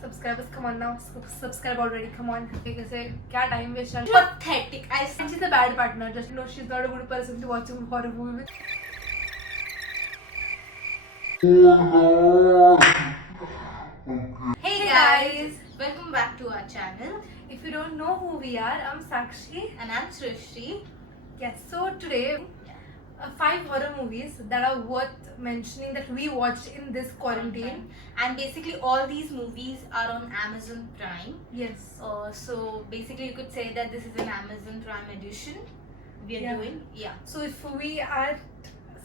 subscribers, come on now, subscribe already, come on. Because क्या time waste चल Pathetic. And she's a bad partner, just know she's not a good person to watch a horror movie with. Hey guys, welcome back to our channel. If you don't know who we are, I'm Sakshi. And I'm Srishti. Yes, so today 5 horror movies that are worth mentioning that we watched in this quarantine. And basically all these movies are on Amazon Prime. Yes. So basically you could say that this is an Amazon Prime edition we are doing. Yeah. So if we are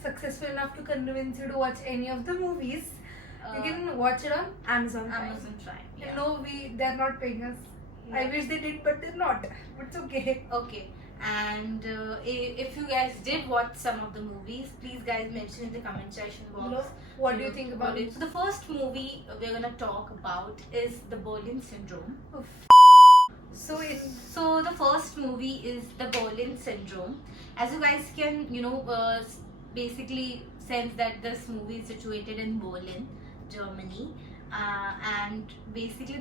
successful enough to convince you to watch any of the movies, you can watch it on Amazon Prime. Amazon Prime. Yeah. No, they're not paying us. Yeah. I wish they did, but they're not. But it's okay. Okay. And if you guys did watch some of the movies, please guys mention in the comment section box. What do you think about it? So the first movie we're gonna talk about is The Berlin Syndrome. Oof. So So the first movie is The Berlin Syndrome. As you guys can, basically sense that this movie is situated in Berlin, Germany, and basically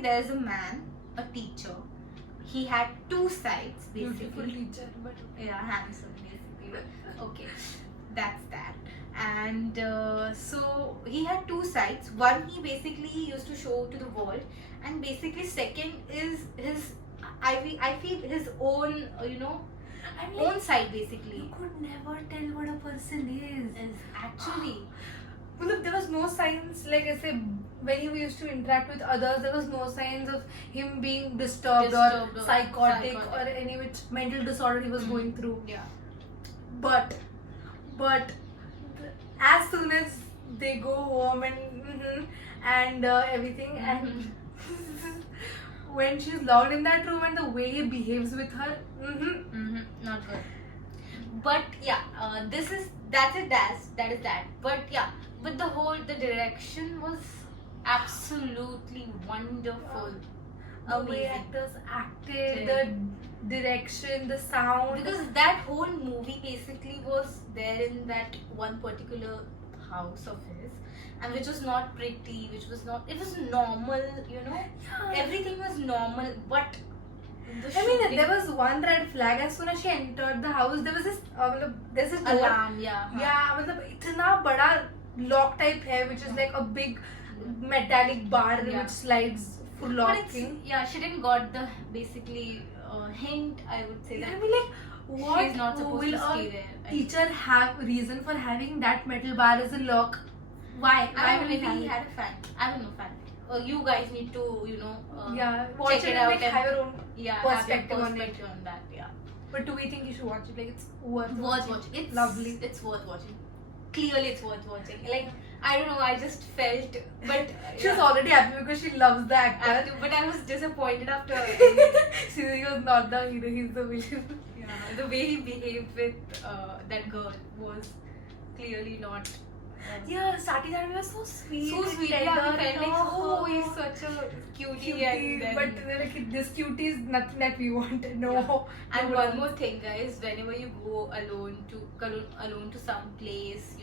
there is a man, a teacher. He had two sides basically. beautiful teacher, but Handsome basically. Okay, that's that. And so he had two sides. One he basically used to show to the world, and basically second is his. I feel his own, own side basically. you could never tell what a person Is actually. Look, there was no signs, like I say, when he used to interact with others, there was no signs of him being disturbed or psychotic or any which mental disorder he was going through. Yeah. But as soon as they go home and everything, and when she's locked in that room and the way he behaves with her, Not good. But yeah, that is that. But yeah, but the direction was absolutely wonderful. the way Amazing. actors acted, the direction, the sound. Because that whole movie basically was there in that one particular house of his, and which was not pretty, it was normal, everything was normal, but I mean, there was one red flag. As soon as she entered the house, there was this there's this door. alarm, yeah. मतलब इतना बड़ा lock type है, which is like a big metallic bar which slides for But locking. she didn't got the basically hint, I would say, I that mean, like, what she's not supposed will to stay a there. teacher have reason for having that metal bar as a lock? Why? I Why will maybe he have he it? had a fan. I don't know, fan. You guys need to, Watch check it it and out like and have your own have your perspective on it. perspective on that. Yeah. But do we think you should watch it? Like, it's worth Watching. It's lovely. It's worth watching. Clearly, it's worth watching. Like, I don't know. I just felt, but She's already happy because she loves the actor. But I was disappointed after. She was not the hero, he's the villain. The way he behaved with that girl was clearly not. Yeah, starting that was so sweet. So sweet. tender, Yeah, we felt like, oh, he's such a cutie. cutie. And then, But like, this cutie is nothing that we want. No. Yeah. And No, one more thing, guys, whenever you go alone to some place,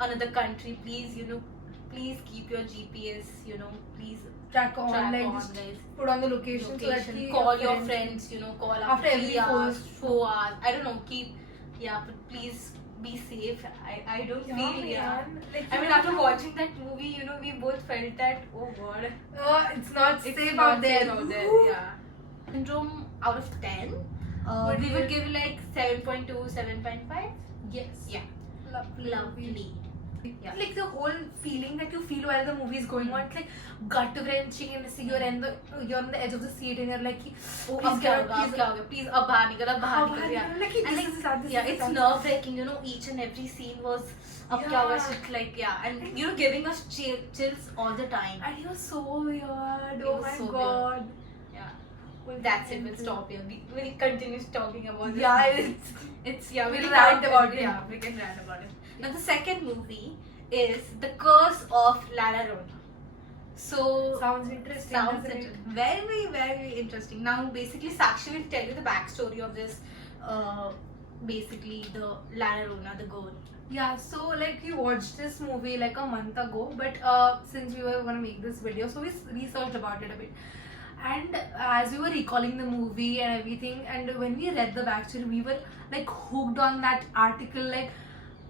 another country, please, please keep your GPS, please track on, like, on, just guys. put on the location, so that Location. Call your friends, call After every 3 hours, 4 4 hours. I don't know, but please be safe. I don't feel, man. Like, I mean, after watching that movie, we both felt that, oh god, it's not it's safe not out there. safe out there. Yeah. Syndrome out of 10, What we do would you- give like 7.2, 7.5. Yes. Yeah. Lovely. Yeah. Like the whole feeling that you feel while the movie is going on, it's like gut wrenching, and you're on the edge of the seat and you're like, Oh, please get out, please, please, ab bahar nikal, ab bahar nikal, yeah. Like, And this is sad, this yeah, is it's sad. nerve wracking, each and every scene was ab kya hoga, shit, like, yeah, and giving us chills all the time. And he was so weird. He Oh was my so god. Yeah. That's it, we'll stop here. We'll continue talking about this. Yeah, movie. we'll rant about it. Yeah, we can rant about it. Now the second movie is The Curse of La Llorona. So sounds interesting. sounds doesn't it? very, very interesting. Now basically Sakshi will tell you the backstory of this. Basically the La Llorona, the girl. Yeah, so like we watched this movie like a month ago, but since we were gonna make this video, so we researched about it a bit. And as we were recalling the movie and everything, and when we read the backstory, we were like hooked on that article. Like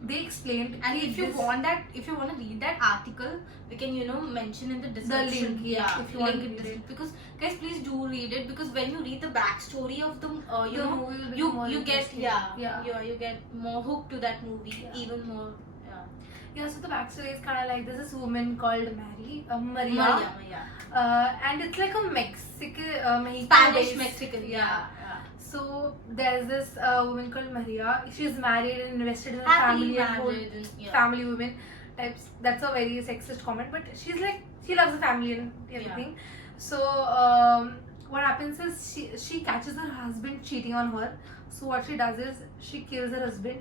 they explained, And "Hey, if you this- want that, if you want to read that article, we can mention in the description. link, yeah, if you want link to in read the it. because guys, please do read it, because when you read the backstory of the The movie will be you more you get interesting. yeah you get more hooked to that movie, Yeah. even more. Yeah, so the backstory is kind of like this woman called Maria, Maria. and it's like a Mexican, Spanish Mexican-based- Mexican. yeah. So there's this woman called Maria. She's married and invested in a Happily family and whole married and family woman types. That's a very sexist comment, but she's like she loves the family and everything. So what happens is she catches her husband cheating on her. So what she does is she kills her husband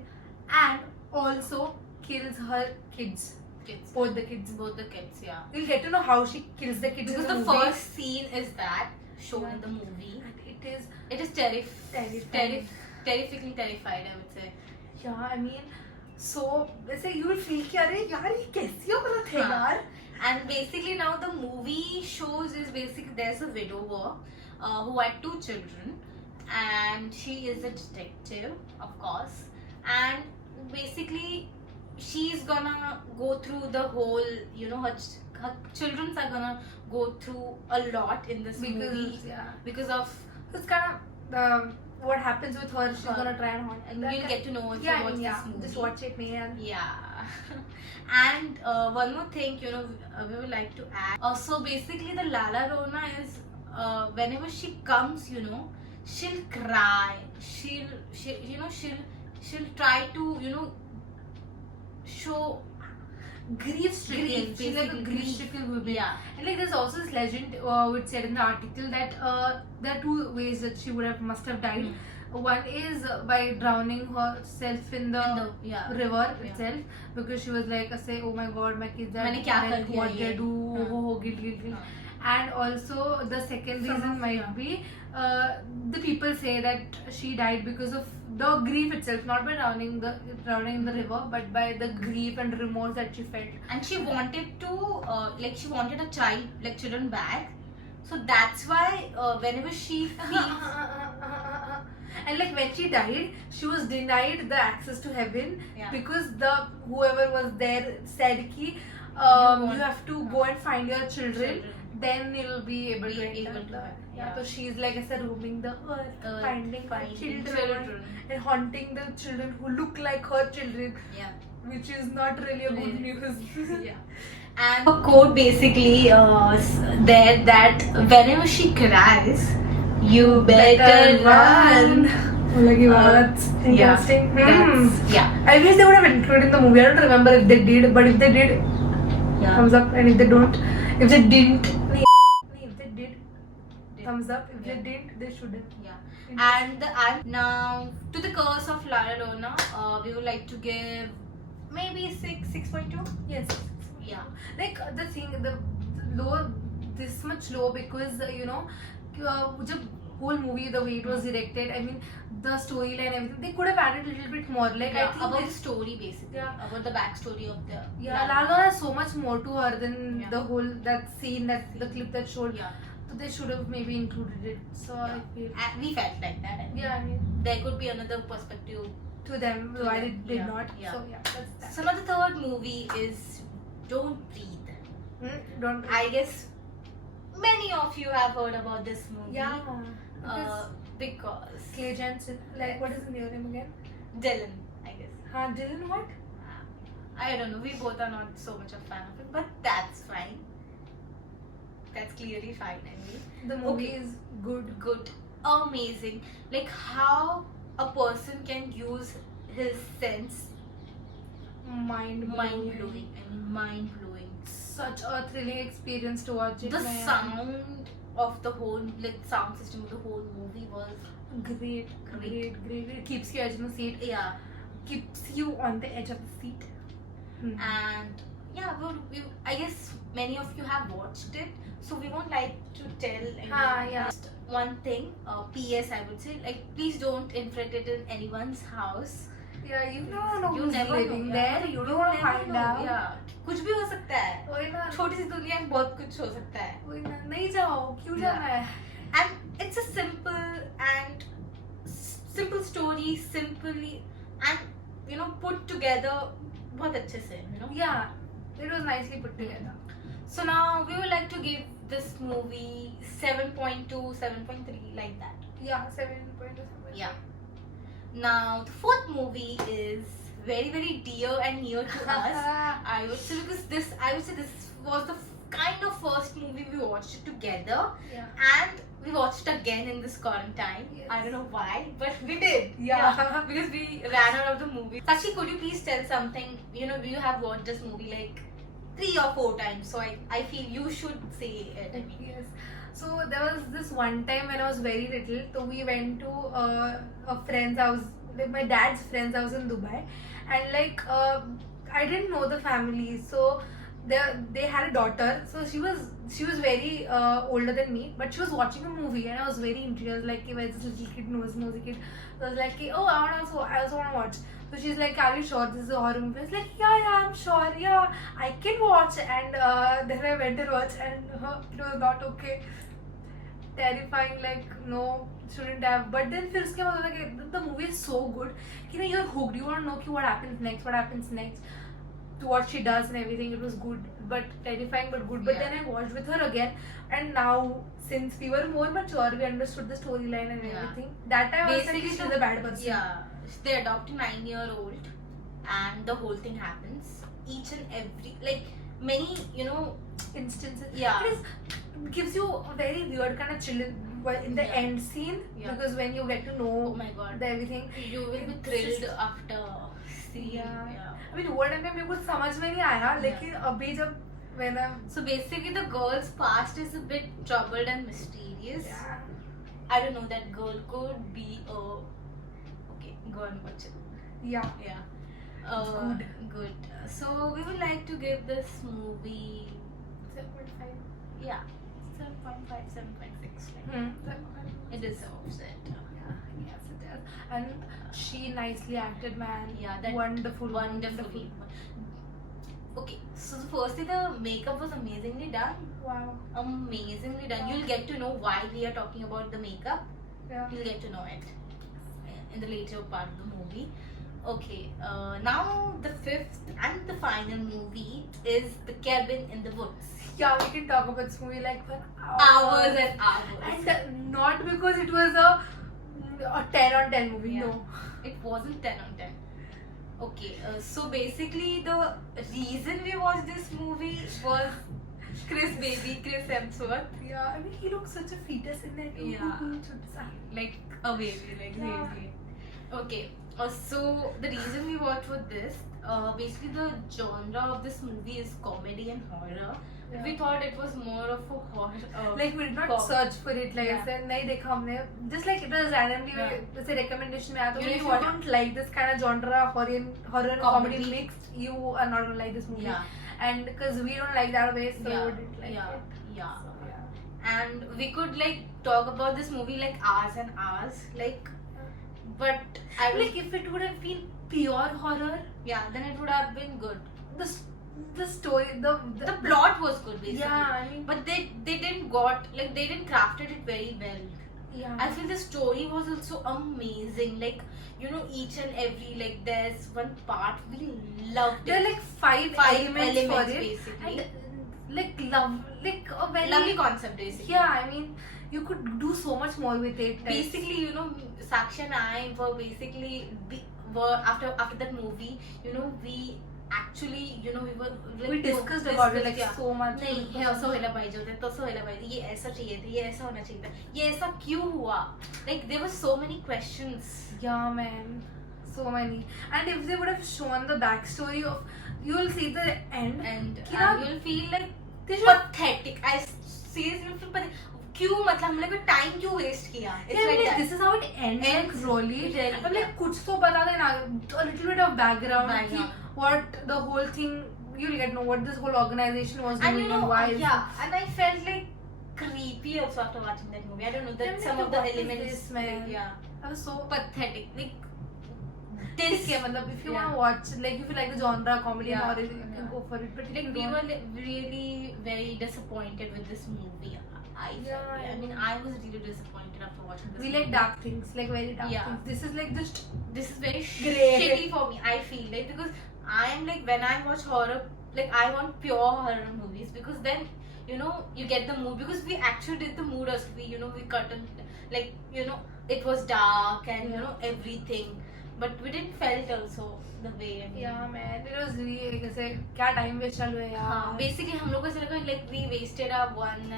and also kills her kids. Kids. Both the kids. Both the kids, yeah. You'll get to know how she kills the kids. Because in the movie. first scene is that shown in the movie. And It is terrifying. terrifically terrified, I would say. Yeah, I mean, so वैसे you will feel कि अरे यार ये कैसी औरत है हाँ. यार. And basically now the movie shows is basically there's a widower who had 2 children, and she is a detective, of course, and basically she's gonna go through the whole, her children are gonna go through a lot in this movie because of It's kind of what happens with her. She's Her. gonna try and haunt. and that you'll kind- get to know if Yeah, you watch I mean, this movie. just watch it, man. Yeah. And one more thing, we would like to add. So basically, the La Llorona is whenever she comes, she'll cry. She'll try to, show Grief-stricken. Grief, She's like a basically, grief-stricken woman. yeah. And like there's also this legend which said in the article that there are 2 ways that she must have died. One is by drowning herself in the yeah. river Yeah. itself, because she was like say, oh my god, my kids are मैंने क्या कर like, दिया what ये? they do, हाँ. ho guilt. हाँ. And also the second Some reason of- might yeah. be the people say that she died because of the grief itself, not by drowning in the river, but by the grief and remorse that she felt. And she wanted to she wanted a child, like children back. So that's why whenever she feels And like when she died, she was denied the access to heaven Yeah. because whoever was there said ki want- you have to go and find your children, then you'll be able Be to enter able to, the yeah. So she's like I said, roaming the earth, finding her children, and haunting the children who look like her children, Yeah. which is not really a good Really. news. Yeah. And a quote basically there that whenever she cries, you better run. Like, Uh, that's interesting. Yeah. I wish they would have included in the movie. I don't remember if they did, but if they did, Yeah. thumbs up. And if they don't, if they didn't, if they did, thumbs up. If Yeah. they didn't, they shouldn't. Yeah. And now to the curse of La Llorona, we would like to give maybe 6.2. Yes. Yeah. Like the thing, the low, this much low because the whole movie, the way it was directed, I mean, the storyline, everything, they could have added a little bit more. Like I think about the this- story basically. Yeah. About the backstory of the yeah, La Llorona has so much more to her than Yeah. the whole that scene, the clip that showed. Yeah. So they should have maybe included it. So I feel. And we felt like that. I mean, Yeah, I mean, there could be another perspective. to them, why they did Yeah, not. yeah. So yeah, that's that. So now the third movie is Don't Breathe. Don't. I guess many of you have heard about this movie. Yeah. Because Clay Jensen, like what is the name again? Dylan, I guess. Dylan what? I don't know. We both are not so much a fan of it, but that's fine. That's clearly fine. I mean, The movie Okay. is good. amazing. Like how a person can use his sense. Mind Mind blowing. I mean, mind blowing. Such a thrilling experience to watch it. The man. sound of the whole, sound system of the whole movie was Great. It keeps you edge on the seat. yeah. Keeps you on the edge of the seat. And yeah, I guess many of you have watched it, so we won't like to tell Yeah. just one thing. PS, I would say, like, please don't inflict it in anyone's house. Yeah, you don't know You who's never living know. there. You don't want to never find know. out. Yeah. कुछ भी हो सकता है. वही ना. छोटी सी दुनिया में बहुत कुछ हो सकता है. वही ना. नहीं जाओ. क्यों Yeah. जाना है? And it's a simple story, simply and put together बहुत अच्छे से, Yeah, it was nicely put together. So now we would like to give this movie 7.2, 7.3 like that. Yeah, 7.2. Yeah. Now the fourth movie is very very dear and near to us. I would say because this was the kind of first movie we watched it together, Yeah. and we watched it again in this quarantine. Yes. I don't know why, but we did. Yeah. Because we ran out of the movie. Sakshi, could you please tell something? You have watched this movie like 3 or 4 times, so I feel you should say it. I mean. Yes. So there was this one time when I was very little. So we went to a friend's house, like my dad's friend's house in Dubai, and like I didn't know the family. So they had a daughter. So she was very older than me, but she was watching a movie, and I was very intrigued. I was like, "Where's this little kid? Nosy kid?" So I was like, "Oh, I also want to watch." So she's like, "Are you sure this is a horror movie?" I was like, "Yeah, I'm sure. Yeah, I can watch." And then I went and watched, and it was not okay. Terrifying, like no, shouldn't have. But then फिर उसके बाद होता है the movie is so good कि ना you're hooked. You want to know कि what happens next, to what she does and everything. It was good, but terrifying, but good. But Yeah. then I watched with her again, and now since we were more mature, we understood the storyline and Yeah. everything. That time I was like, Basically, she's a bad person. Yeah, they adopt a 9-year-old, and the whole thing happens. Each and every many Instances. Yeah. It gives you a very weird kind of chill in the Yeah. end scene, Yeah. because when you get to know Oh my god, the everything. you will be It's thrilled just- after seeing. Yeah. I mean, वो time पे मेरे को समझ में नहीं आया, लेकिन अभी जब when I'm So basically, the girl's past is a bit troubled and mysterious. yeah. I don't know, that girl could be a. Okay, go and watch it. Yeah. Yeah. Good. Good. So we would like to give this movie 7.5. 7.5, 7.6. Hmm. It deserves it. Yeah. Yes, it does. And she nicely acted, man. Yeah, that Wonderfully. Okay, so firstly, the makeup was amazingly done. Wow. Amazingly done. You'll get to know why we are talking about the makeup. Yeah. You'll get to know it in the later part of the movie. Okay, now the fifth and the final movie is The Cabin in the Woods. Yeah, we can talk about this movie like for Hours and hours. And not because it was a 10 on 10 movie. Yeah. No. It wasn't 10 on 10. Okay, so basically the reason we watched this movie was Chris Hemsworth. Yeah, I mean, he looks such a fetus in that. Yeah. Ooh. Like a baby, Yeah. Okay, so the reason we watched with this, basically the genre of this movie is comedy and horror. Yeah. We thought it was more of a horror. Like we did not com- search for it, like Yeah. I said, नहीं देखा हमने. Just like it was randomly, Yeah. जैसे recommendation में आया तो You if know you what? don't like this kind of genre, horror and comedy Comedy. mixed, you are not gonna like this movie. Yeah. And because we don't like that way, so Yeah. we didn't like Yeah. it. Yeah. So, yeah. And we could like talk about this movie like hours and hours, but I was Like if it would have been pure horror, yeah, then it would have been good. the story, the The plot was good basically. yeah, I mean, But they didn't crafted it very well. yeah. I feel the story was also amazing. Each and every there's one part we loved There are it. like five elements for it, basically. and like love, like a very Lovely concept basically. Yeah, I mean, you could do so much more with it. Basically, Sakshi and I were basically were after that movie. We actually we were we discussed about it like yeah. so much. नहीं हे असं व्हायला पाहिजे होतं तसं व्हायला पाहिजे ये ऐसा चाहिए था ये ऐसा होना चाहिए था ये ऐसा क्यों हुआ there were so many questions. Yeah, man, so many. And if they would have shown the backstory of, you'll see the end, And Yeah. you'll feel like they should. pathetic. I seriously feel pathetic. क्यों मतलब हम लोग time क्यों waste किया? It's Yeah, like like, that. this is how it ends. Like Ends. really. It really, I'm like, कुछ तो बता देना, a little bit of background. Background. कि what the whole thing, you'll get know what this whole organization was And doing and why. and I felt like creepy also after watching that movie. I don't know that I'm some like, of the what is elements this, man? yeah I was so. pathetic. this Okay, मतलब if you Yeah. want to watch, like if you like the genre comedy Yeah, horror, you yeah. can go for it. But if like you we don't, were really very disappointed with this movie. I Yeah, felt, I I mean, know. I was really disappointed after watching this. we movie. like dark things, like very dark Yeah. things. This is like just This is very Grey. shitty for me. I feel like because I am like when I watch horror, like I want pure horror movies because then you get the mood because we actually did the mood as we we cut and like it was dark and Yeah. everything, but we didn't felt also the way. I mean, yeah man, it was really कैसे क्या time waste चल रहा है हाँ, यार. basically हम लोग को ऐसा लगा like we wasted our one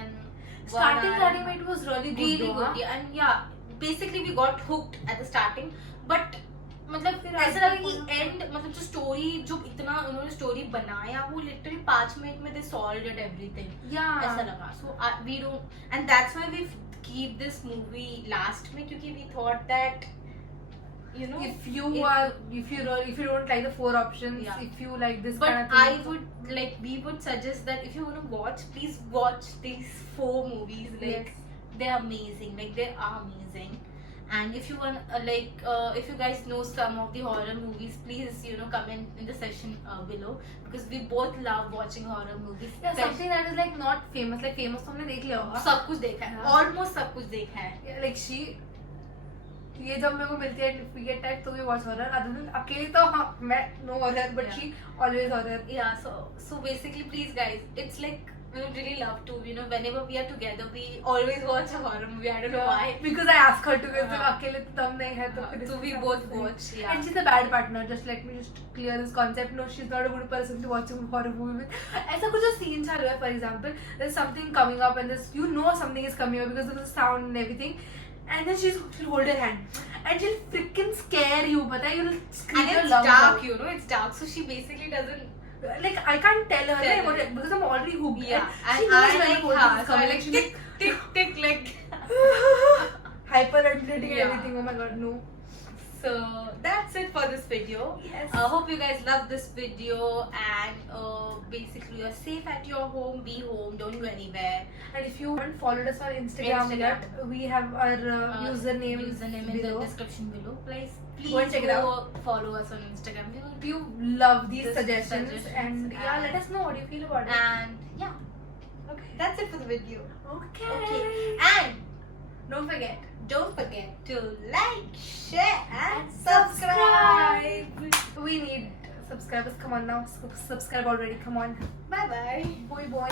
Starting hour. starting में it was really good. really though, good, हाँ? yeah. And yeah, basically we got hooked at the starting, but मतलब फिर ऐसा आगे लगा कि पूरा- एंड मतलब जो स्टोरी जो इतना उन्होंने स्टोरी बनाया वो लिटरली 5 मिनट में they solved it everything Yeah. ऐसा लगा. So we don't and that's why we keep this movie last में क्योंकि we thought that If you don't like the 4 options, Yeah. if you like this but kind of thing, I would like we would suggest that if you want to watch, please watch these 4 movies. Like Yes. they're amazing. Like they are amazing. And if you want if you guys know some of the horror movies, please comment in the section below because we both love watching horror movies. yeah, something that is like not famous, like famous तुमने देख लिया होगा. सब कुछ देखा है, हाँ. Almost सब कुछ देखा है. Yeah, like she ये जब मेरे को मिलती है फीगेट टाइप तो भी वॉच हॉरर, अदर देन अकेले तो हाँ मैं no horror but Yeah. She always horror. Yeah, so basically, please guys, it's like we would really love to whenever we are together we always watch a horror movie. I don't know why. Because I asked her to go. हाँ. अकेले तो तब नहीं है तो फिर So we इसके both साथ नहीं. watch. Yeah. And she's a bad partner. Just let me just clear this concept. No, she's not a good person to watch a horror movie with. ऐसा कुछ जो scene चालू है, for example, there's something coming up and this something is coming up because of the sound and everything. And then she'll hold her hand and she'll freaking scare you. पता है, you'll scream And your it's lungs dark, out. it's dark. So she basically doesn't. Like I can't tell her Tell like, her. because I'm already hooked. Yeah. And she And knows I when like the her. is So I coming. like She's tick tick like. hyperventilating and Yeah. everything. Oh my god, no. So that's it for this video. Yes. Hope you guys love this video and basically you're safe at your home. Be home. Don't go anywhere. And if you haven't followed us on Instagram yet, we have our username in the below. description below. Please Go and check it follow us on Instagram. We will If you love these This suggestions, suggestions and yeah, let and- us know what you feel about it. and yeah, Okay. that's it for the video. Okay. Okay, and Don't forget. don't forget to like, share, and subscribe. We need subscribers. Come on now. Subscribe already. Come on. Bye bye. Boy, boy.